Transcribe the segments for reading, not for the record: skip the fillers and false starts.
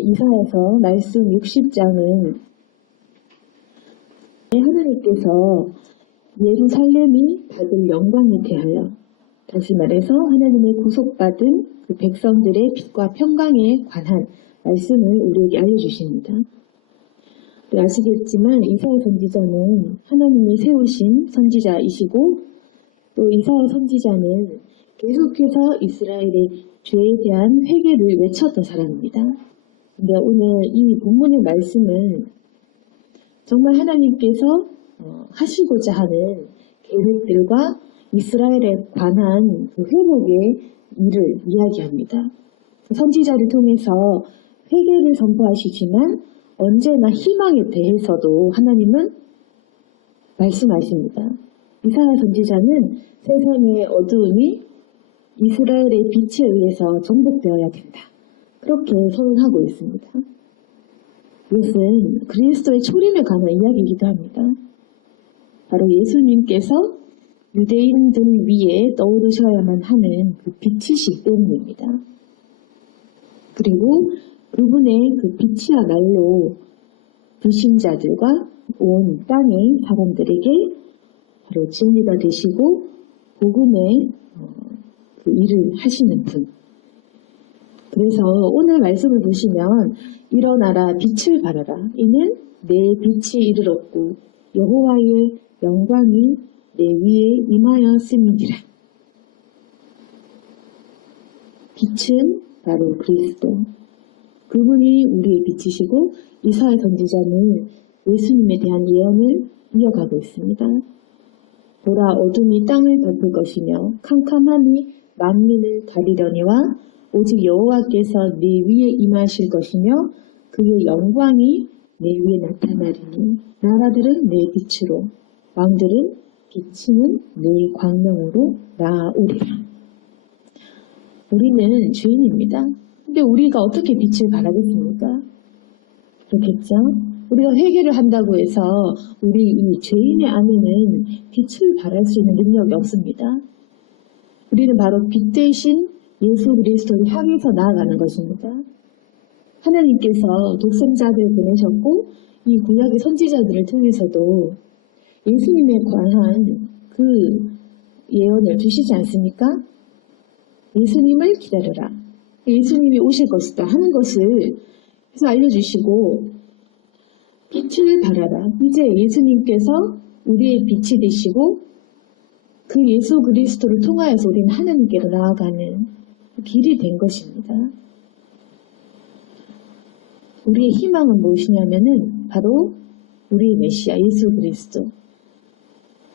이사야서 말씀 60장은 하나님께서 예루살렘이 받을 영광에 대하여, 다시 말해서 하나님의 구속받은 그 백성들의 빛과 평강에 관한 말씀을 우리에게 알려주십니다. 아시겠지만 이사야 선지자는 하나님이 세우신 선지자이시고, 또 이사야 선지자는 계속해서 이스라엘의 죄에 대한 회개를 외쳤던 사람입니다. 근데 오늘 이 본문의 말씀은 정말 하나님께서 하시고자 하는 계획들과 이스라엘에 관한 그 회복의 일을 이야기합니다. 선지자를 통해서 회개를 선포하시지만 언제나 희망에 대해서도 하나님은 말씀하십니다. 이사야 선지자는 세상의 어두움이 이스라엘의 빛에 의해서 정복되어야 된다, 그렇게 선언하고 있습니다. 이것은 그리스도의 초림에 관한 이야기이기도 합니다. 바로 예수님께서 유대인들 위에 떠오르셔야만 하는 그 빛이시기 때문입니다. 그리고 그분의 그 빛이야말로 불신자들과 온 땅의 사람들에게 바로 진리가 되시고 복음의 그 일을 하시는 분. 그래서 오늘 말씀을 보시면 일어나라 빛을 발하라, 이는 내 빛이 이르렀고 여호와의 영광이 내 위에 임하였음이니라. 빛은 바로 그리스도, 그분이 우리의 빛이시고, 이사야 선지자는 예수님에 대한 예언을 이어가고 있습니다. 보라, 어둠이 땅을 덮을 것이며 캄캄함이 만민을 가리려니와 오직 여호와께서 네 위에 임하실 것이며 그의 영광이 내 위에 나타나리니 나라들은 내 빛으로, 왕들은 비치는 내 광명으로 나아오리라. 우리는 죄인입니다. 근데 우리가 어떻게 빛을 발하겠습니까? 그렇겠죠? 우리가 회개를 한다고 해서 우리 이 죄인의 안에는 빛을 발할 수 있는 능력이 없습니다. 우리는 바로 빛 대신 예수 그리스도를 향해서 나아가는 것입니다. 하나님께서 독생자들을 보내셨고 이 구약의 선지자들을 통해서도 예수님에 관한 그 예언을 주시지 않습니까? 예수님을 기다려라, 예수님이 오실 것이다 하는 것을 그래서 알려주시고, 빛을 발하라, 이제 예수님께서 우리의 빛이 되시고 그 예수 그리스도를 통하여서 우리는 하나님께로 나아가는 길이 된 것입니다. 우리의 희망은 무엇이냐면은 바로 우리의 메시아 예수 그리스도,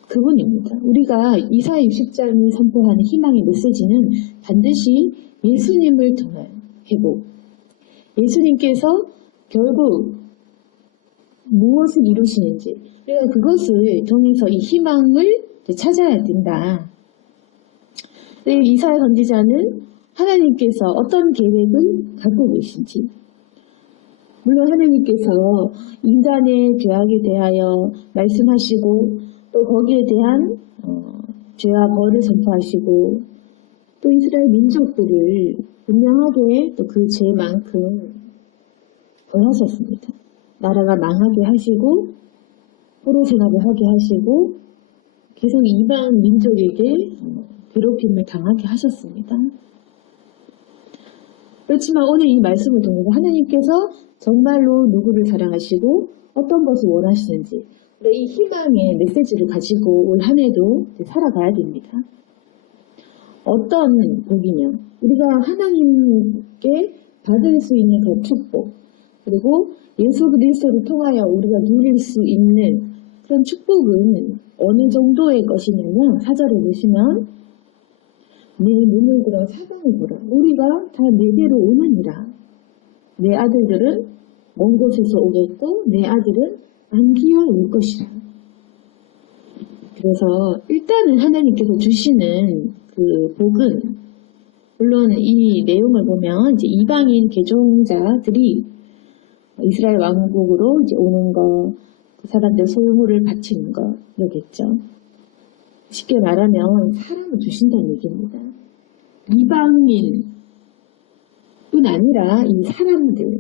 그분입니다. 우리가 이사야 60장이 선포하는 희망의 메시지는 반드시 예수님을 통한 회복, 예수님께서 결국 무엇을 이루시는지 우리가 그것을 통해서 이 희망을 찾아야 된다. 이사야 선지자는 하나님께서 어떤 계획을 갖고 계신지, 물론 하나님께서 인간의 죄악에 대하여 말씀하시고 또 거기에 대한 죄와 벌을 선포하시고 또 이스라엘 민족들을 분명하게 또 그 죄만큼 벌하셨습니다. 나라가 망하게 하시고 포로 생활을 하게 하시고 계속 이방 민족에게 괴롭힘을 당하게 하셨습니다. 그렇지만 오늘 이 말씀을 통해서 하나님께서 정말로 누구를 사랑하시고 어떤 것을 원하시는지 이 희망의 메시지를 가지고 올 한 해도 살아가야 됩니다. 어떤 복이냐, 우리가 하나님께 받을 수 있는 그 축복, 그리고 예수 그리스도를 통하여 우리가 누릴 수 있는 그런 축복은 어느 정도의 것이냐면, 4절에 보시면 내 눈을 들어 사방을 보라, 우리가 다 내게로 오느니라. 내 아들들은 먼 곳에서 오겠고 내 아들은 안기어 올 것이라. 그래서 일단은 하나님께서 주시는 그 복은, 물론 이 내용을 보면 이제 이방인 개종자들이 이스라엘 왕국으로 이제 오는 거, 그 사람들 소유물을 바치는 거, 이러겠죠. 쉽게 말하면 사람을 주신다는 얘기입니다. 이방인뿐 아니라 이 사람들,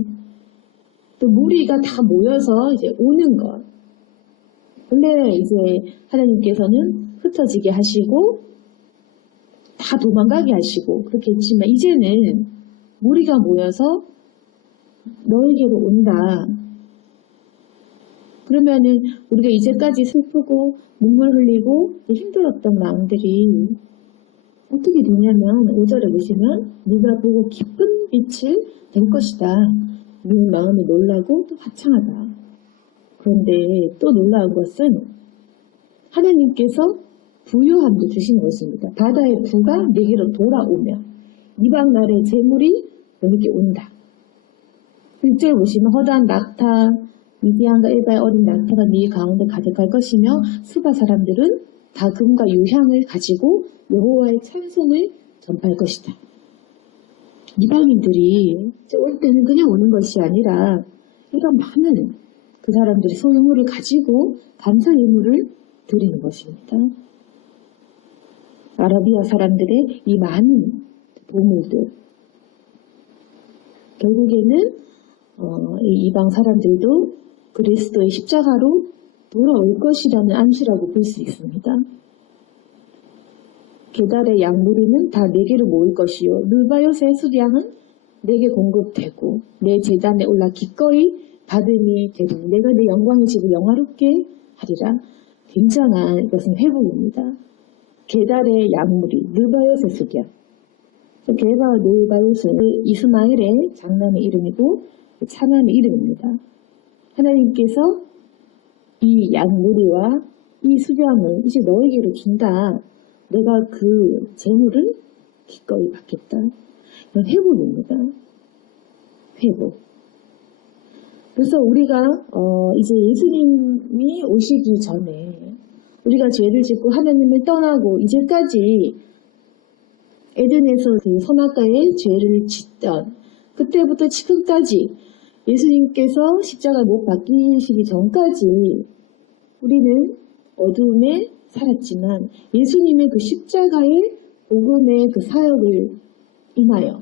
그 무리가 다 모여서 이제 오는 것. 원래 이제 하나님께서는 흩어지게 하시고 다 도망가게 하시고 그렇게 했지만 이제는 무리가 모여서 너에게로 온다. 그러면은 우리가 이제까지 슬프고 눈물 흘리고 힘들었던 마음들이 어떻게 되냐면 5절에 보시면 네가 보고 기쁜 빛을 될 것이다. 네 마음이 놀라고 또 화창하다. 그런데 또 놀라운 것은 하나님께서 부요함도 주시는 것입니다. 바다의 부가 네게로 돌아오며 이방 나라의 재물이 너에게 온다. 1절 보시면 허다한 낙타 미디안과 엘바의 어린 낙타가 네 가운데 가득할 것이며 수바 사람들은 다 금과 유향을 가지고 여호와의 찬송을 전파할 것이다. 이방인들이 올 때는 그냥 오는 것이 아니라 이런 많은 그 사람들이 소유물을 가지고 감사 예물을 드리는 것입니다. 아라비아 사람들의 이 많은 보물들 결국에는 이 이방 사람들도 그리스도의 십자가로 돌아올 것이라는 암시라고 볼 수 있습니다. 게달의 양무리는 다 내게로 모일 것이요 느바요스의 수량은 내게 공급되고 내 제단에 올라 기꺼이 받음이 되리니 내가 내 영광의 집을 영화롭게 하리라. 굉장한 이것은 회복입니다. 게달의 양무리 느바요스의 수량 게바 느바요스는 이스마엘의 장남의 이름이고 차남의 이름입니다. 하나님께서 이 양무리와 이 수량을 이제 너에게로 준다. 내가 그 재물을 기꺼이 받겠다. 이건 회복입니다. 회복. 그래서 우리가 이제 예수님이 오시기 전에 우리가 죄를 짓고 하나님을 떠나고 이제까지 에덴에서 그 선악과의 죄를 짓던 그때부터 지금까지 예수님께서 십자가에 못 박히시기 전까지 우리는 어두움에 살았지만 예수님의 그 십자가의 복음의 그 사역을 인하여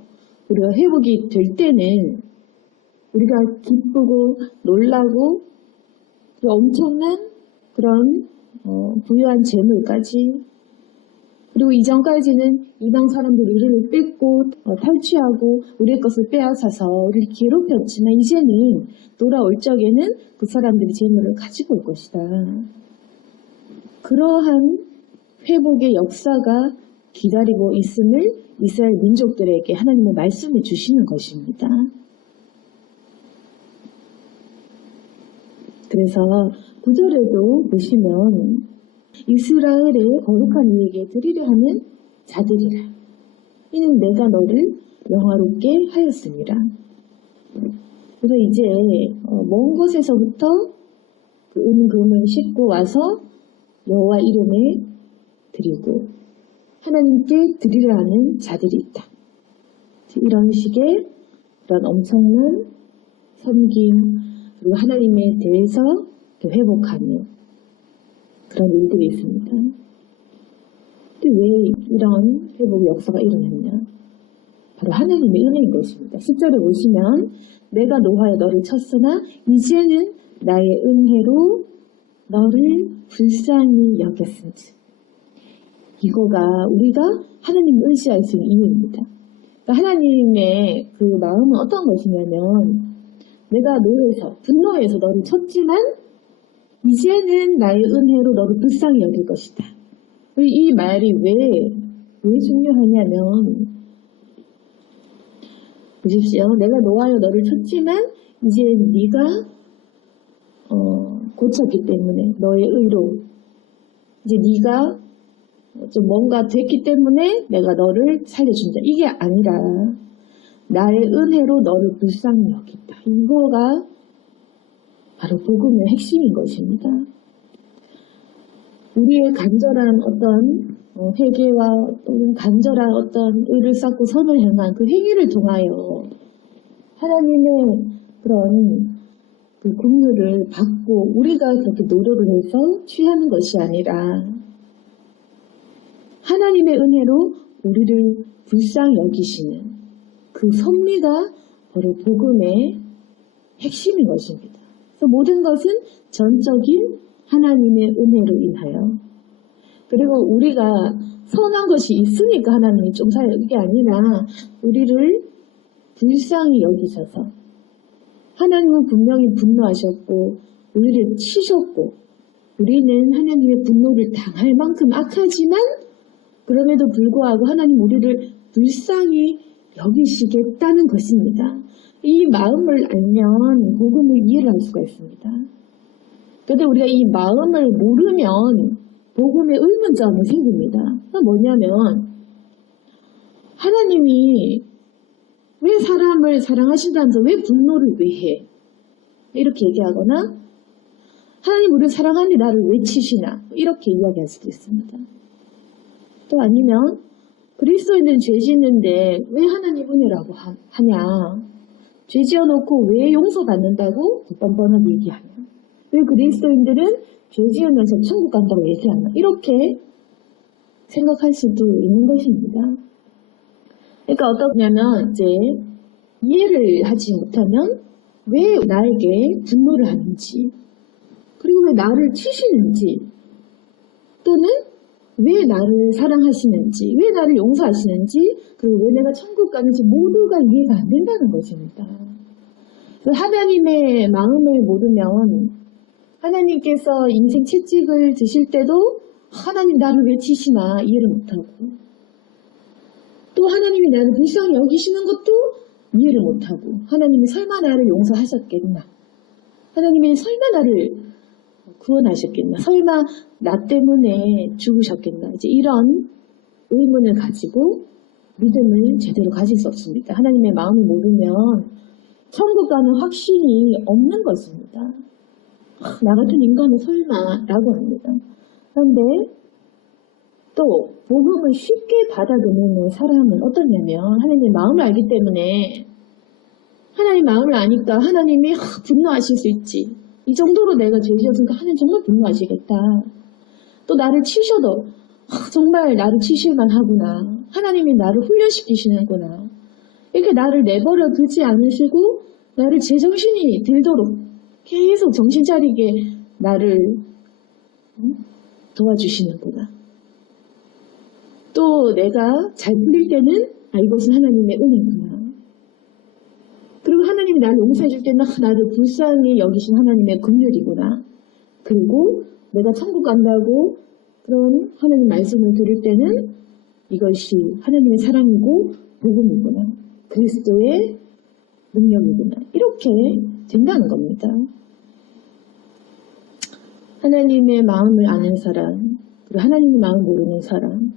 우리가 회복이 될 때는 우리가 기쁘고 놀라고 그 엄청난 그런 부유한 재물까지 그리고 이전까지는 이방 사람들이 우리를 뺏고 탈취하고 우리의 것을 빼앗아서 우리를 괴롭혔지만 이제는 돌아올 적에는 그 사람들이 재물을 가지고 올 것이다. 그러한 회복의 역사가 기다리고 있음을 이스라엘 민족들에게 하나님의 말씀을 주시는 것입니다. 그래서 9절에도 보시면 이스라엘의 거룩한 이에게 드리려 하는 자들이라. 이는 내가 너를 영화롭게 하였습니다. 그래서 이제 먼 곳에서부터 그 은금을 싣고 와서 여호와 이름에 드리고 하나님께 드리려 하는 자들이 있다. 이런 식의 그런 엄청난 섬김 그리고 하나님에 대해서 회복하는 그런 일들이 있습니다. 근데 왜 이런 회복 역사가 일어났냐? 바로 하나님의 은혜인 것입니다. 10절에 보시면 내가 노하여 너를 쳤으나 이제는 나의 은혜로 너를 불쌍히 여겼은지. 이거가 우리가 하나님을 의지할 수 있는 이유입니다. 그러니까 하나님의 그 마음은 어떤 것이냐면 내가 노해서 분노해서 너를 쳤지만 이제는 나의 은혜로 너를 불쌍히 여길 것이다. 이 말이 왜 중요하냐면 보십시오. 내가 노하여 너를 쳤지만 이제 네가 고쳤기 때문에 너의 의로 이제 네가 좀 뭔가 됐기 때문에 내가 너를 살려준다. 이게 아니라 나의 은혜로 너를 불쌍히 여긴다. 이거가 바로 복음의 핵심인 것입니다. 우리의 간절한 어떤 회개와 또는 간절한 어떤 의를 쌓고 선을 향한 그 행위를 통하여 하나님의 그런 그 긍휼을 받고 우리가 그렇게 노력을 해서 취하는 것이 아니라 하나님의 은혜로 우리를 불쌍히 여기시는 그 섭리가 바로 복음의 핵심인 것입니다. 그래서 모든 것은 전적인 하나님의 은혜로 인하여, 그리고 우리가 선한 것이 있으니까 하나님이 좀 이게 아니라 우리를 불쌍히 여기셔서, 하나님은 분명히 분노하셨고 우리를 치셨고 우리는 하나님의 분노를 당할 만큼 악하지만 그럼에도 불구하고 하나님 우리를 불쌍히 여기시겠다는 것입니다. 이 마음을 알면 복음을 이해를 할 수가 있습니다. 그런데 우리가 이 마음을 모르면 복음에 의문점이 생깁니다. 뭐냐면 하나님이 왜 사람을 사랑하신다면서 왜 분노를 왜 해? 이렇게 얘기하거나 하나님 우리를 사랑하는데 나를 왜 치시나? 이렇게 이야기할 수도 있습니다. 또 아니면 그리스도인들은 죄 짓는데 왜 하나님 은혜라고 하냐? 죄 지어놓고 왜 용서받는다고 뻔뻔하게 얘기하냐? 왜 그리스도인들은 죄 지으면서 천국 간다고 얘기하나? 이렇게 생각할 수도 있는 것입니다. 그러니까 어떠냐면 이제 이해를 하지 못하면 왜 나에게 분노를 하는지, 그리고 왜 나를 치시는지, 또는 왜 나를 사랑하시는지, 왜 나를 용서하시는지, 그리고 왜 내가 천국 가는지 모두가 이해가 안 된다는 것입니다. 하나님의 마음을 모르면 하나님께서 인생 채찍을 드실 때도 하나님 나를 왜 치시나 이해를 못하고, 또 하나님이 나를 불쌍히 여기시는 것도 이해를 못하고, 하나님이 설마 나를 용서하셨겠나, 하나님이 설마 나를 구원하셨겠나, 설마 나 때문에 죽으셨겠나, 이제 이런 의문을 가지고 믿음을 제대로 가질 수 없습니다. 하나님의 마음을 모르면 천국 가는 확신이 없는 것입니다. 나 같은 인간은 설마 라고 합니다. 그런데 또 복음을 쉽게 받아들이는 사람은 어떠냐면 하나님의 마음을 알기 때문에, 하나님의 마음을 아니까 하나님이 분노하실 수 있지, 이 정도로 내가 죄 지었으니까 하나님 정말 분노하시겠다, 또 나를 치셔도 정말 나를 치실만 하구나, 하나님이 나를 훈련시키시는구나, 이렇게 나를 내버려 두지 않으시고 나를 제정신이 들도록 계속 정신 차리게 나를 도와주시는구나. 또 내가 잘 풀릴 때는 이것은 하나님의 은혜구나. 그리고 하나님이 나를 용서해 줄 때는 나를 불쌍히 여기신 하나님의 긍휼이구나. 그리고 내가 천국 간다고 그런 하나님 말씀을 들을 때는 이것이 하나님의 사랑이고 복음이구나, 그리스도의 능력이구나, 이렇게 된다는 겁니다. 하나님의 마음을 아는 사람, 그리고 하나님의 마음을 모르는 사람,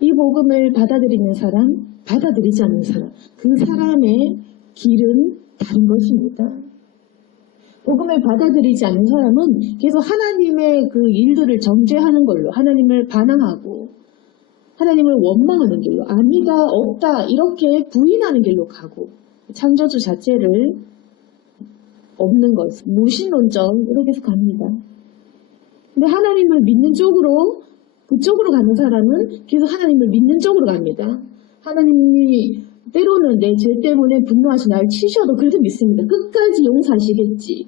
이 복음을 받아들이는 사람, 받아들이지 않는 사람, 그 사람의 길은 다른 것입니다. 복음을 받아들이지 않는 사람은 계속 하나님의 그 일들을 정죄하는 걸로, 하나님을 반항하고 하나님을 원망하는 길로, 아니다, 없다 이렇게 부인하는 길로 가고, 창조주 자체를 없는 것, 무신론적으로 계속 갑니다. 근데 하나님을 믿는 쪽으로, 그쪽으로 가는 사람은 계속 하나님을 믿는 쪽으로 갑니다. 하나님이 때로는 내 죄 때문에 분노하시 나를 치셔도 그래도 믿습니다. 끝까지 용서하시겠지,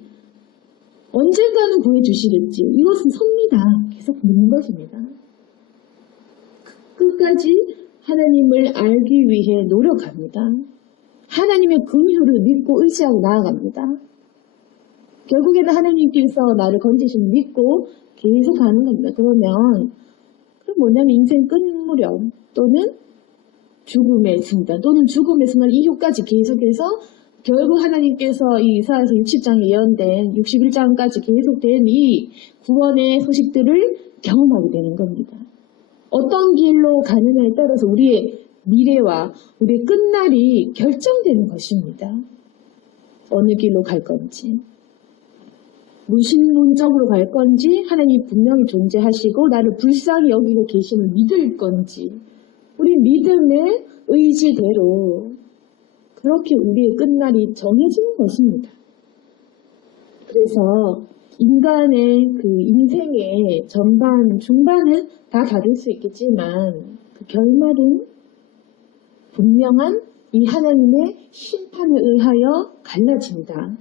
언젠가는 구해주시겠지, 이것은 섭니다. 계속 믿는 것입니다. 끝까지 하나님을 알기 위해 노력합니다. 하나님의 긍휼을 믿고 의지하고 나아갑니다. 결국에는 하나님께서 나를 건지시는 믿고 계속 가는 겁니다. 그럼 뭐냐면 인생 끝 무렵 또는 죽음의 순간 또는 죽음의 순간 이후까지 계속해서 결국 하나님께서 이 이사야서 60장에 예언된 61장까지 계속된 이 구원의 소식들을 경험하게 되는 겁니다. 어떤 길로 가느냐에 따라서 우리의 미래와 우리의 끝날이 결정되는 것입니다. 어느 길로 갈 건지, 무신론적으로 갈 건지, 하나님이 분명히 존재하시고 나를 불쌍히 여기고 계심을 믿을 건지, 우리 믿음의 의지대로 그렇게 우리의 끝날이 정해지는 것입니다. 그래서 인간의 그 인생의 전반, 중반은 다 다를 수 있겠지만 그 결말은 분명한 이 하나님의 심판에 의하여 갈라집니다.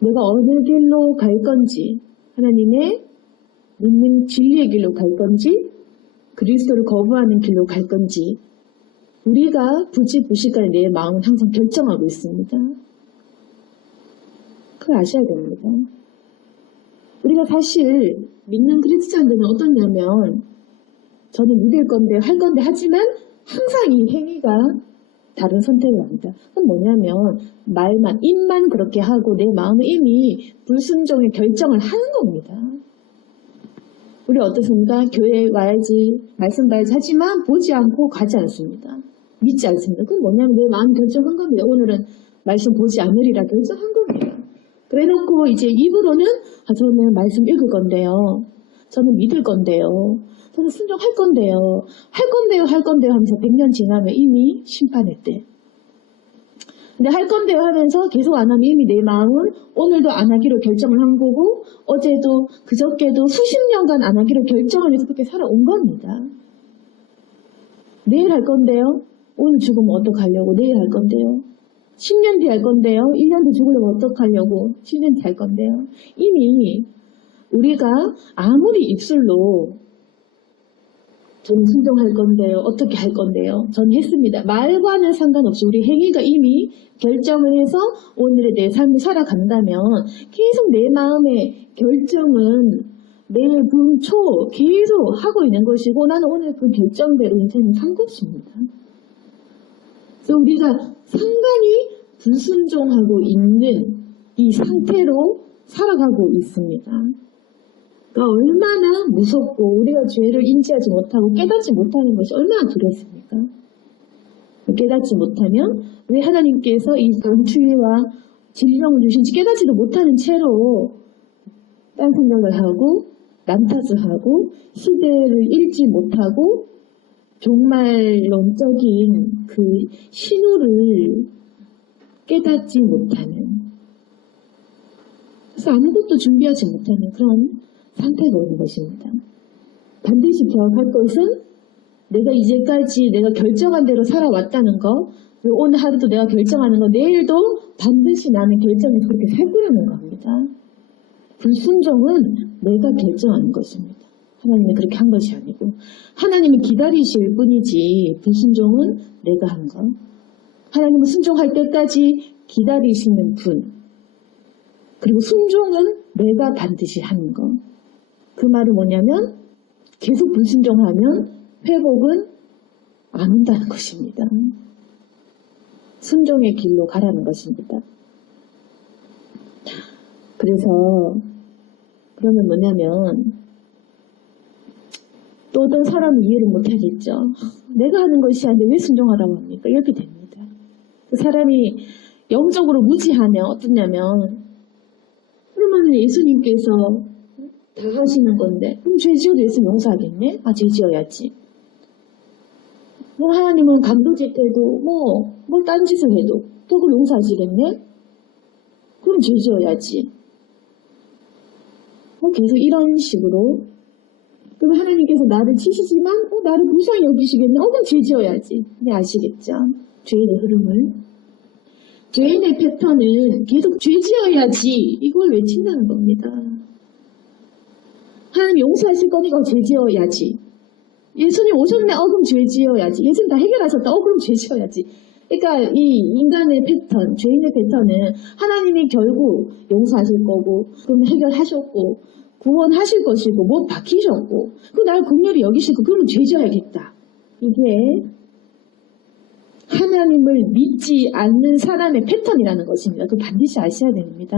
내가 어느 길로 갈 건지, 하나님의 믿는 진리의 길로 갈 건지, 그리스도를 거부하는 길로 갈 건지, 우리가 부지부식간에 내 마음은 항상 결정하고 있습니다. 그걸 아셔야 됩니다. 우리가 사실 믿는 그리스도인들은 어떠냐면, 저는 믿을 건데 할 건데 하지만 항상 이 행위가 다른 선택을 합니다. 그건 뭐냐면 말만 입만 그렇게 하고 내 마음은 이미 불순종의 결정을 하는 겁니다. 우리 어떻습니까? 교회에 와야지, 말씀 봐야지 하지만 보지 않고 가지 않습니다. 믿지 않습니다. 그건 뭐냐면 내 마음 결정한 겁니다. 오늘은 말씀 보지 않으리라 결정한 겁니다. 그래놓고 이제 입으로는 저는 말씀 읽을 건데요. 저는 믿을 건데요. 저는 순종할 건데요. 할 건데요 하면서 100년 지나면 이미 심판했대. 근데 할 건데요 하면서 계속 안 하면 이미 내 마음은 오늘도 안 하기로 결정을 한 거고 어제도 그저께도 수십 년간 안 하기로 결정을 해서 그렇게 살아온 겁니다. 내일 할 건데요. 오늘 죽으면 어떡하려고 내일 할 건데요. 10년 뒤에 할 건데요. 1년 뒤 죽으려면 어떡하려고 10년 뒤에 할 건데요. 이미 우리가 아무리 입술로 저는 순종할 건데요. 어떻게 할 건데요. 저는 했습니다. 말과는 상관없이 우리 행위가 이미 결정을 해서 오늘의 내 삶을 살아간다면 계속 내 마음의 결정은 내일 분초 계속 하고 있는 것이고 나는 오늘 그 결정대로 인생을 산 것입니다. 그래서 우리가 상당히 불순종하고 있는 이 상태로 살아가고 있습니다. 그러니까 얼마나 무섭고 우리가 죄를 인지하지 못하고 깨닫지 못하는 것이 얼마나 두렵습니까? 깨닫지 못하면 왜 하나님께서 이 강추위와 질병을 주신지 깨닫지도 못하는 채로 딴 생각을 하고 남 탓을 하고 시대를 읽지 못하고 종말론적인 그 신호를 깨닫지 못하는 그래서 아무것도 준비하지 못하는 그런 상태가 오는 것입니다. 반드시 기억할 것은 내가 이제까지 내가 결정한 대로 살아왔다는 것 그리고 오늘 하루도 내가 결정하는 것 내일도 반드시 나는 결정해서 그렇게 살 거라는 겁니다. 불순종은 내가 결정하는 것입니다. 하나님이 그렇게 한 것이 아니고 하나님이 기다리실 뿐이지 불순종은 내가 한 것. 하나님은 순종할 때까지 기다리시는 분. 그리고 순종은 내가 반드시 하는 것. 그 말은 뭐냐면 계속 불순종하면 회복은 안 온다는 것입니다. 순종의 길로 가라는 것입니다. 그래서 그러면 뭐냐면 또 어떤 사람은 이해를 못하겠죠. 내가 하는 것이 아닌데 왜 순종하라고 합니까? 이렇게 됩니다. 그 사람이 영적으로 무지하면 어떠냐면 그러면 예수님께서 다 하시는 건데 그럼 죄 지어도 예수님 용서하겠네? 죄 지어야지. 하나님은 감도짓 해도 뭘 딴짓을 해도 또 그걸 용서하시겠네? 그럼 죄 지어야지. 계속 이런 식으로 그럼 하나님께서 나를 치시지만 나를 무상히 여기시겠네? 그럼 죄 지어야지. 네, 아시겠죠? 죄인의 흐름을. 죄인의 패턴은 계속 죄 지어야지 이걸 외친다는 겁니다. 하나님 용서하실 거니까 죄 지어야지. 예수님 오셨네. 그럼 죄 지어야지. 예수님 다 해결하셨다. 그럼 죄 지어야지. 그러니까 이 인간의 패턴, 죄인의 패턴은 하나님이 결국 용서하실 거고 그럼 해결하셨고 구원하실 것이고 못 박히셨고 그 날 긍휼히 여기시고 그러면 죄 지어야겠다. 이게 하나님을 믿지 않는 사람의 패턴이라는 것입니다. 그 반드시 아셔야 됩니다.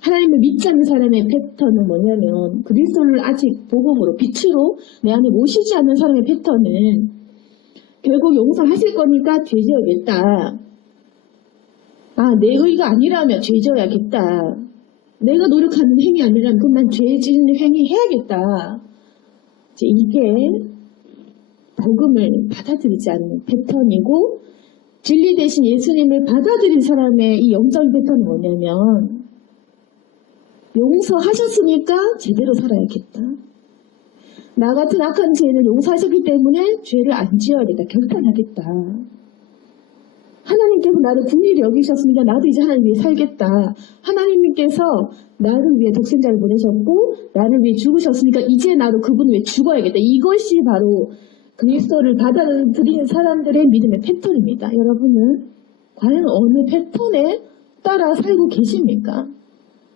하나님을 믿지 않는 사람의 패턴은 뭐냐면 그리스도를 아직 복음으로 빛으로 내 안에 모시지 않는 사람의 패턴은 결국 용서하실 거니까 죄 지어야겠다. 내 의가 아니라면 죄 지어야겠다. 내가 노력하는 행위 아니라면 그럼 난 죄 짓는 행위 해야겠다. 이게 복음을 받아들이지 않는 패턴이고 진리 대신 예수님을 받아들인 사람의 이 영적인 패턴은 뭐냐면 용서하셨으니까 제대로 살아야겠다. 나 같은 악한 죄를 용서하셨기 때문에 죄를 안 지어야겠다. 결단하겠다. 하나님께서 나를 긍휼히 여기셨으니까 나도 이제 하나님 위해 살겠다. 하나님께서 나를 위해 독생자를 보내셨고 나를 위해 죽으셨으니까 이제 나도 그분 위해 죽어야겠다. 이것이 바로 그리스도를 받아들이는 사람들의 믿음의 패턴입니다. 여러분은 과연 어느 패턴에 따라 살고 계십니까?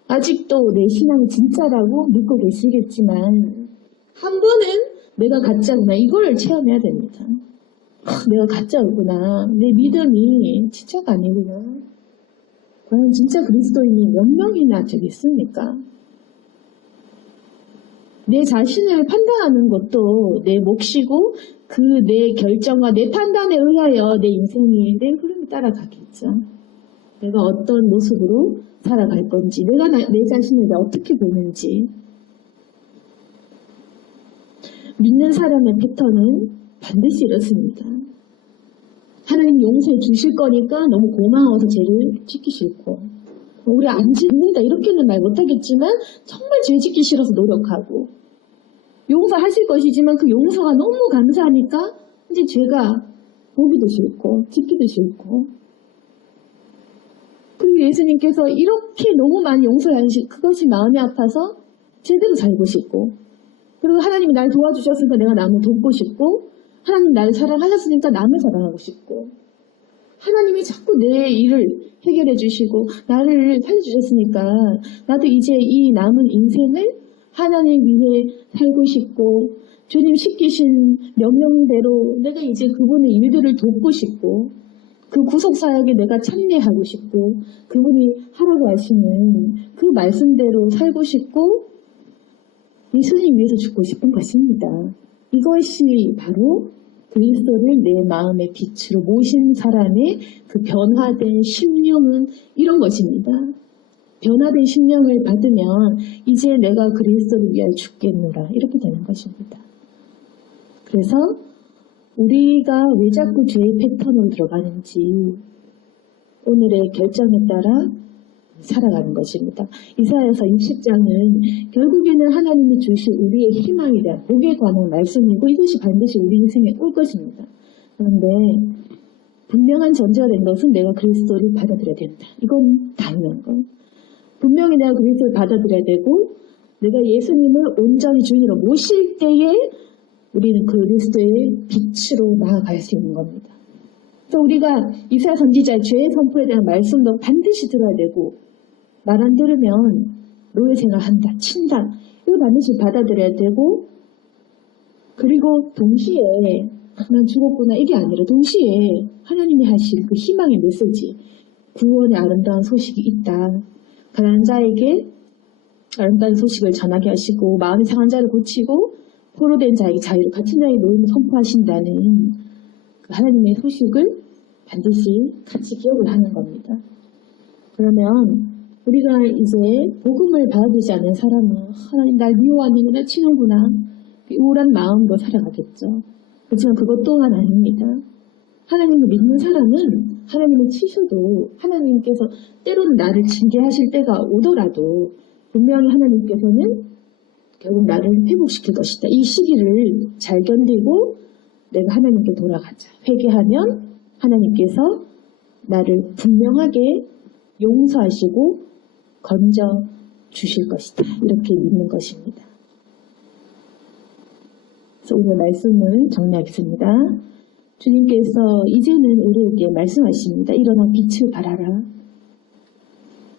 아직도 내 신앙이 진짜라고 믿고 계시겠지만 한 번은 내가 가짜구나 이걸 체험해야 됩니다. 내가 가짜였구나. 내 믿음이 진짜가 아니구나. 과연 진짜 그리스도인이 몇 명이나 저기 있습니까? 내 자신을 판단하는 것도 내 몫이고 그 내 결정과 내 판단에 의하여 내 인생이 내 흐름이 따라가겠죠. 내가 어떤 모습으로 살아갈 건지, 내가 내 자신을 어떻게 보는지. 믿는 사람의 패턴은 반드시 이렇습니다. 하나님 용서해 주실 거니까 너무 고마워서 죄를 짓기 싫고, 우리 안 짓는다 이렇게는 말 못하겠지만 정말 죄 짓기 싫어서 노력하고, 용서하실 것이지만 그 용서가 너무 감사하니까 이제 죄가 보기도 싫고 짓기도 싫고. 그리고 예수님께서 이렇게 너무 많이 용서하신 그것이 마음이 아파서 제대로 살고 싶고, 그리고 하나님이 날 도와주셨으니까 내가 남을 돕고 싶고, 하나님 나를 사랑하셨으니까 남을 사랑하고 싶고, 하나님이 자꾸 내 일을 해결해 주시고 나를 살려주셨으니까 나도 이제 이 남은 인생을 하나님 위해 살고 싶고, 주님 시키신 명령대로 내가 이제 그분의 일들을 돕고 싶고, 그 구속사역에 내가 참여하고 싶고, 그분이 하라고 하시는 그 말씀대로 살고 싶고, 예수님 위해서 죽고 싶은 것입니다. 이것이 바로 그리스도를 내 마음의 빛으로 모신 사람의 그 변화된 심령은 이런 것입니다. 변화된 심령을 받으면 이제 내가 그리스도를 위하여 죽겠노라 이렇게 되는 것입니다. 그래서 우리가 왜 자꾸 죄의 패턴으로 들어가는지 오늘의 결정에 따라 살아가는 것입니다. 이사야서 60장은 결국에는 하나님이 주신 우리의 희망에 대한 복에 관한 말씀이고 이것이 반드시 우리 인생에 올 것입니다. 그런데 분명한 전제가 된 것은 내가 그리스도를 받아들여야 된다. 이건 당연한 거. 분명히 내가 그리스도를 받아들여야 되고 내가 예수님을 온전히 주인으로 모실 때에 우리는 그리스도의 빛으로 나아갈 수 있는 겁니다. 그래서 우리가 이사야 선지자의 죄의 선포에 대한 말씀도 반드시 들어야 되고, 말 안 들으면 노예생활한다, 친다, 이거 반드시 받아들여야 되고, 그리고 동시에 난 죽었구나 이게 아니라 동시에 하나님이 하신 그 희망의 메시지, 구원의 아름다운 소식이 있다. 가난한 자에게 아름다운 소식을 전하게 하시고 마음이 상한 자를 고치고 포로된 자에게 자유를 갇힌 자에게 노임을 선포하신다는 그 하나님의 소식을 반드시 같이 기억을 하는 겁니다. 그러면 우리가 이제 복음을 받아들이지 않는 사람은 하나님 날 미워하는구나 치는구나 우울한 마음으로 살아가겠죠. 그렇지만 그것 또한 아닙니다. 하나님을 믿는 사람은 하나님을 치셔도 하나님께서 때로는 나를 징계하실 때가 오더라도 분명히 하나님께서는 결국 나를 회복시킬 것이다. 이 시기를 잘 견디고 내가 하나님께 돌아가자. 회개하면 하나님께서 나를 분명하게 용서하시고 건져 주실 것이다. 이렇게 믿는 것입니다. 그래서 오늘 말씀을 정리하겠습니다. 주님께서 이제는 우리에게 말씀하십니다. 일어나 빛을 발하라.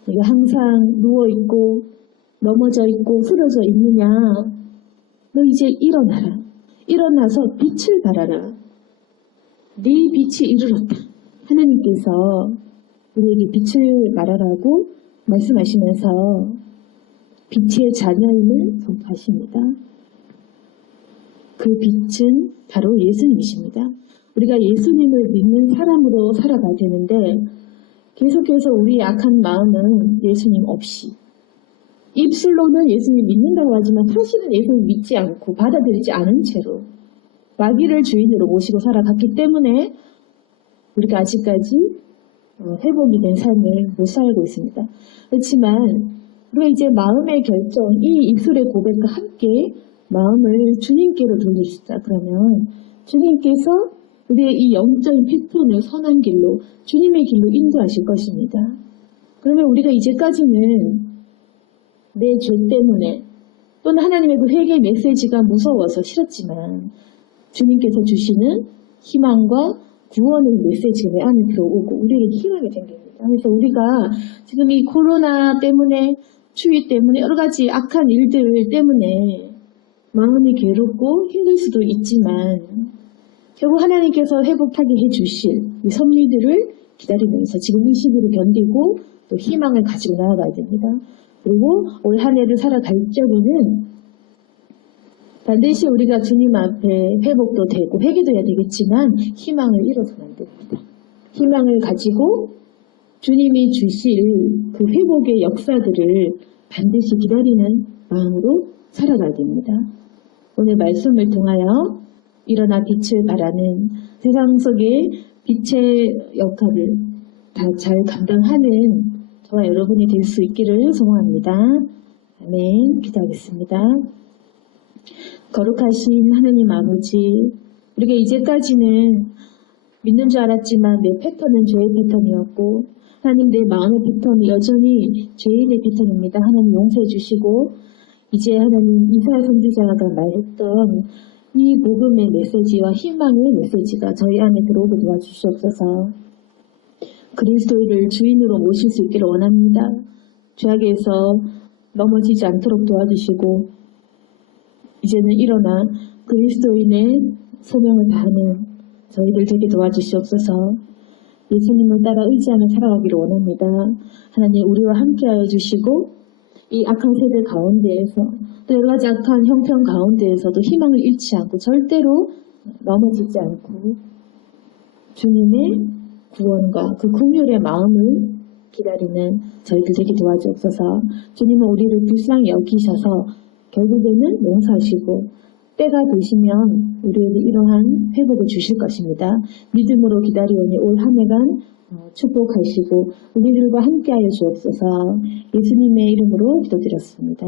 네가 항상 누워있고 넘어져 있고 쓰러져 있느냐. 너 이제 일어나라. 일어나서 빛을 발하라. 네 빛이 이르렀다. 하나님께서 우리에게 빛을 말하라고 말씀하시면서 빛의 자녀임을 선포하십니다. 그 빛은 바로 예수님이십니다. 우리가 예수님을 믿는 사람으로 살아가야 되는데 계속해서 우리의 악한 마음은 예수님 없이 입술로는 예수님 믿는다고 하지만 사실은 예수님 믿지 않고 받아들이지 않은 채로 마귀를 주인으로 모시고 살아갔기 때문에 우리가 아직까지 회복이 된 삶을 못 살고 있습니다. 그렇지만 우리가 이제 마음의 결정, 이 입술의 고백과 함께 마음을 주님께로 돌립시다. 그러면 주님께서 우리의 이 영적인 패턴을 선한 길로, 주님의 길로 인도하실 것입니다. 그러면 우리가 이제까지는 내 죄 때문에 또는 하나님의 그 회개 메시지가 무서워서 싫었지만 주님께서 주시는 희망과 구원의 메시지가 내 안에 들어오고 우리에게 희망이 생깁니다. 그래서 우리가 지금 이 코로나 때문에 추위 때문에 여러 가지 악한 일들 때문에 마음이 괴롭고 힘들 수도 있지만 결국 하나님께서 회복하게 해주실 이 섭리들을 기다리면서 지금 이 시기를 견디고 또 희망을 가지고 나아가야 됩니다. 그리고 올 한 해를 살아갈 적에는 반드시 우리가 주님 앞에 회복도 되고 회개도 해야 되겠지만 희망을 잃어서는 안 됩니다. 희망을 가지고 주님이 주실 그 회복의 역사들을 반드시 기다리는 마음으로 살아가야 됩니다. 오늘 말씀을 통하여 일어나 빛을 발하는 세상 속의 빛의 역할을 다 잘 감당하는 저와 여러분이 될 수 있기를 소망합니다. 아멘. 기도하겠습니다. 거룩하신 하나님 아버지, 우리가 이제까지는 믿는 줄 알았지만 내 패턴은 죄의 패턴이었고 하나님 내 마음의 패턴이 여전히 죄인의 패턴입니다. 하나님 용서해 주시고 이제 하나님 이사야 선지자가 말했던 이 복음의 메시지와 희망의 메시지가 저희 안에 들어오게 도와주시옵소서. 그리스도를 주인으로 모실 수 있기를 원합니다. 죄악에서 넘어지지 않도록 도와주시고 이제는 일어나 그리스도인의 소명을 다하는 저희들 되게 도와주시옵소서. 예수님을 따라 의지하며 살아가기를 원합니다. 하나님 우리와 함께하여 주시고 이 악한 세대 가운데에서 또 여러 가지 악한 형편 가운데에서도 희망을 잃지 않고 절대로 넘어지지 않고 주님의 구원과 그 긍휼의 마음을 기다리는 저희들 되게 도와주옵소서. 주님은 우리를 불쌍히 여기셔서 결국에는 용서하시고 때가 되시면 우리에게 이러한 회복을 주실 것입니다. 믿음으로 기다리오니 올 한 해간 축복하시고 우리들과 함께하여 주옵소서. 예수님의 이름으로 기도드렸습니다.